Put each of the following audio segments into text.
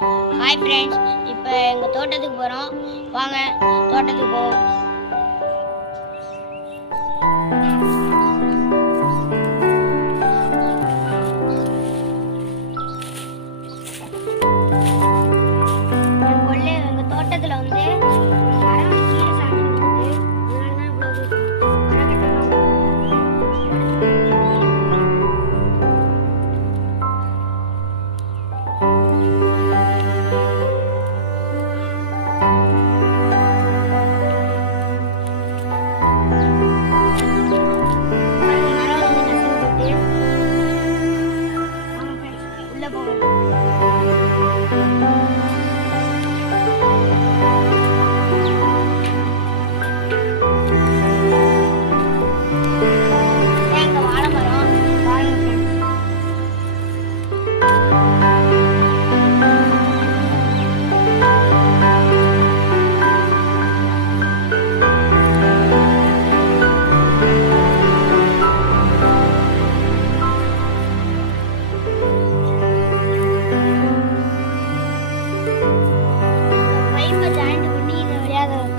Hi friends, இப்போ எங்கள் தோட்டத்துக்கு போகிறோம். வாங்க தோட்டத்துக்கு போவோம். எங்கள் தோட்டத்தில் வந்து மரம் கீழே சாஞ்சி விழுது.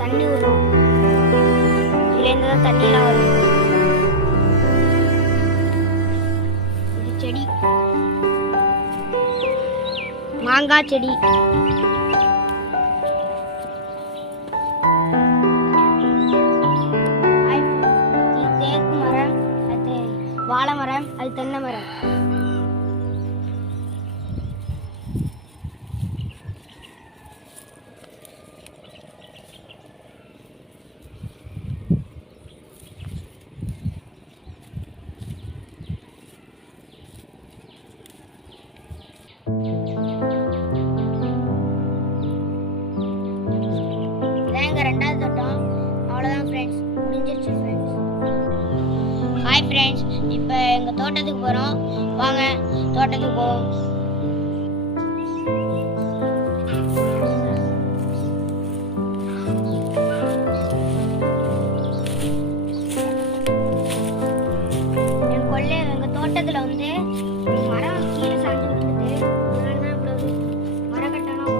தண்ணி வரும், இதுலேருந்து தான் தண்ணியெல்லாம் வரும். இது செடி, மாங்காய் செடி. தேக்கு மரம், அது வாழை மரம், அது தென்னை மரம். ரெண்டாவது தோட்டம். அவ்வளோதான் ஃப்ரெண்ட்ஸ், முடிஞ்சிருச்சு ஃப்ரெண்ட்ஸ். ஹாய் ஃப்ரெண்ட்ஸ், இப்போ எங்கள் தோட்டத்துக்கு போகிறோம். வாங்க தோட்டத்துக்கு போவோம். எங்கள் தோட்டத்தில் வந்து மரம் கீழே சாஞ்சு விழுந்துட்டு, அதனால தான் இவ்வளோ மரக்கட்டெல்லாம்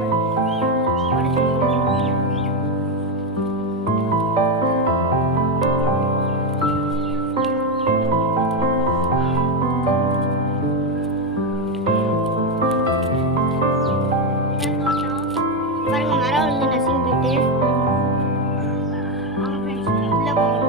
பாருங்க, மரம் வந்து நசுங்கி போயிட்டு. உள்ள போவோம்.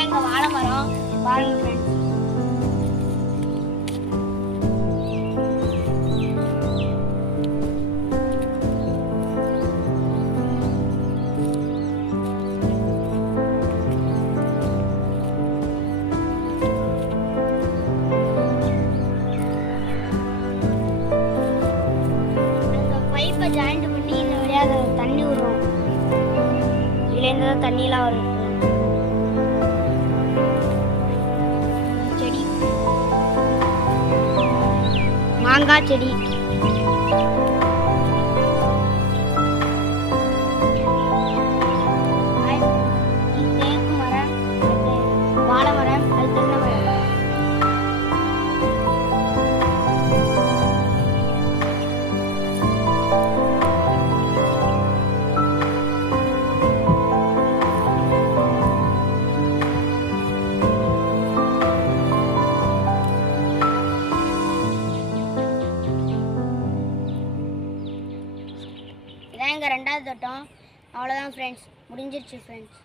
எங்க வாழை மரம் பாருங்க ஃப்ரெண்ட்ஸ். பைப்பை ஜாயிண்ட் பண்ணி இந்த வழியாக தண்ணி வரும், இதுலேருந்து தான் தண்ணியெல்லாம் வரும். செடி, மாங்காய் செடி. தேக்கு மரம், அது வாழை மரம், அது தென்னை மரம். இதான் எங்கள் ரெண்டாவது தோட்டம். அவ்வளோதான் ஃப்ரெண்ட்ஸ், முடிஞ்சிருச்சு ஃப்ரெண்ட்ஸ்.